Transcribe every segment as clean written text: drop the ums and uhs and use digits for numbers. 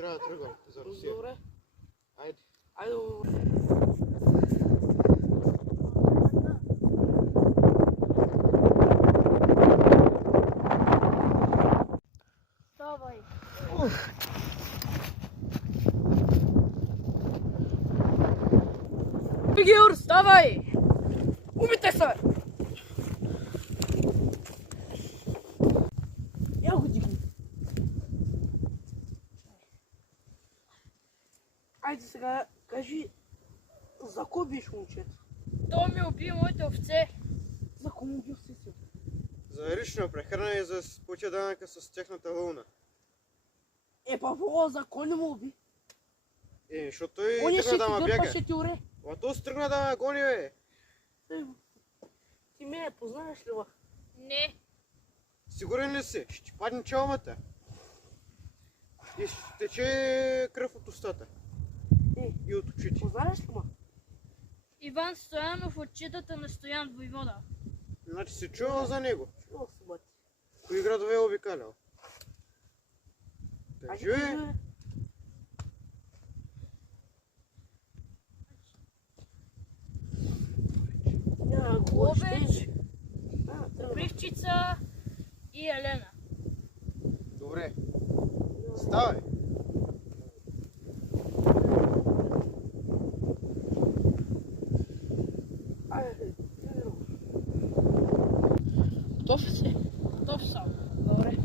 трябва да тръгвам за Русия. Добре. Айде. Айде. Давай. Бигеур, ставай! Умите се! Я го дигни. Айде сега, кажи, за кой биш момчето? Той ми уби моите овце. За кой му бил си? За лична прехрана и за платя данъка с тяхната вълна. Павло, за кой не му уби? Защото той Оня ще тръгна ти да ме бяга. дърпаше ти уре. А то се тръгна да ме гони, бе. Ти ме познаваш ли, ба? Не. Сигурен ли си? Ще ти падне чалмата. И ще тече кръв от устата. И от очите. Познаваш ли, ма? Иван Стоянов от читата на Стоян Войвода. Значи си чувал за него. Чувал си, бати. Кои градове е обикалял? Кажи, бе. Ловеч, Копривчица и Елена. Добре. Ставай. Готов ли си? Готов съм. Добре.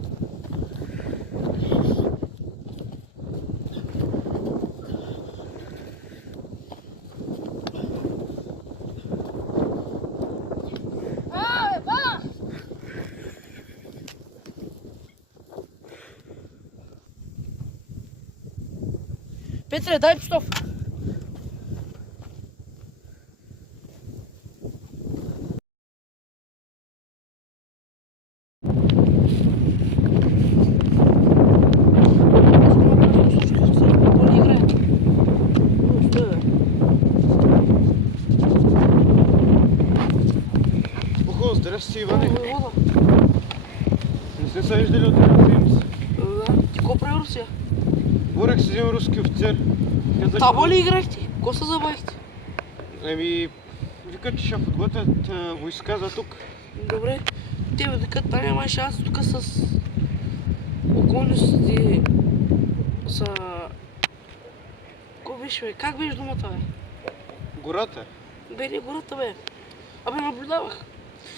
Ба! Петре, дай пистов. Охо, здрасти, Иване. Вода. Не сте се виждали от една седмица. Да. Ти ко прави Русия? Говорех с един руски офицер. Казах, Таба ли играхте? Ко се забавихте? Еми, викат, че ще подготвят войска за тук. Добре. Те ме викат, там нямаше аз тук с околностите са... Ко беше, бе? Как беше думата, бе? Гората. Бе, не гората, бе. Абе, наблюдавах.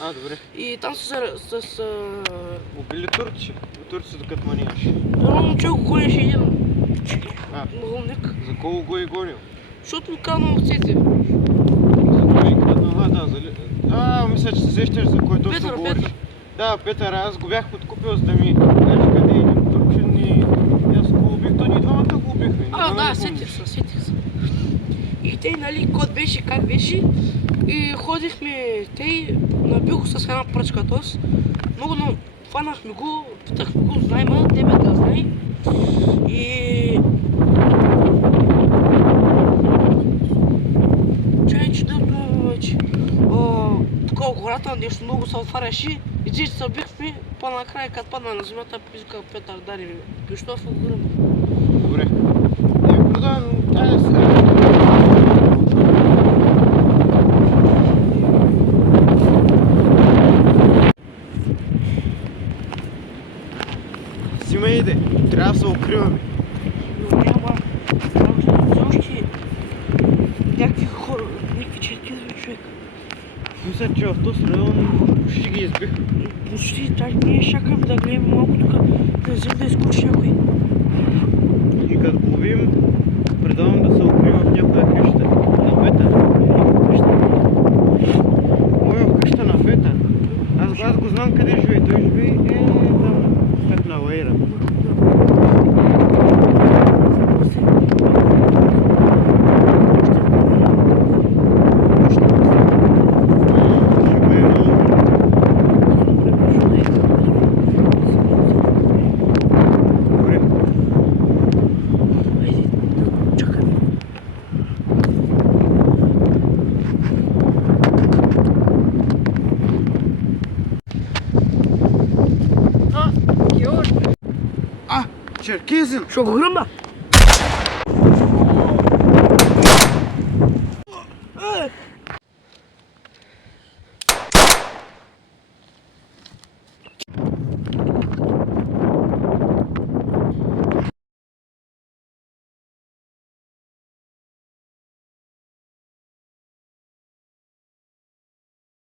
А, добре. И там с... Убили турци. Турци докато маниеш. Едно момче го гонеше един мълник. За колко го е гонил? Защото му крадна овцете. За кой е краднал? Да, мисля, че се сещаш за кой точно Петър, говориш. Петър. Да, Петър, аз го бях подкупил, за да ми каже къде е един турчин и аз го убих, то ние двамата го убихме. Да, сетих се. И те, нали, код беше, как беше. И ходихме, набил го с една пръчка, т.е. много фанахме го, питахме го, знай ма, тебе да знай. И... Чай, чудото вече. Такова гората, нещо много се отваряше. И че се бихме, по-накрая, като падна на земята, писка Петър даде ми пиштов и го гръмна. Добре. Продавам тази сега. Сима иде, трябва да се укриваме. Но няма, още някакви хора, някакви черкизови човек. Мисля, че в този район почти ги избих. Почти, ние чакаме да гледаме малко тук, да взем да изкучи някой. И като го ловим, предавам да се укрива в някоя къща на Петър. Моя в къща на Петър. Аз го знам къде живее. Той живее там, как на Лаира. Черкизин! Що го гръмна?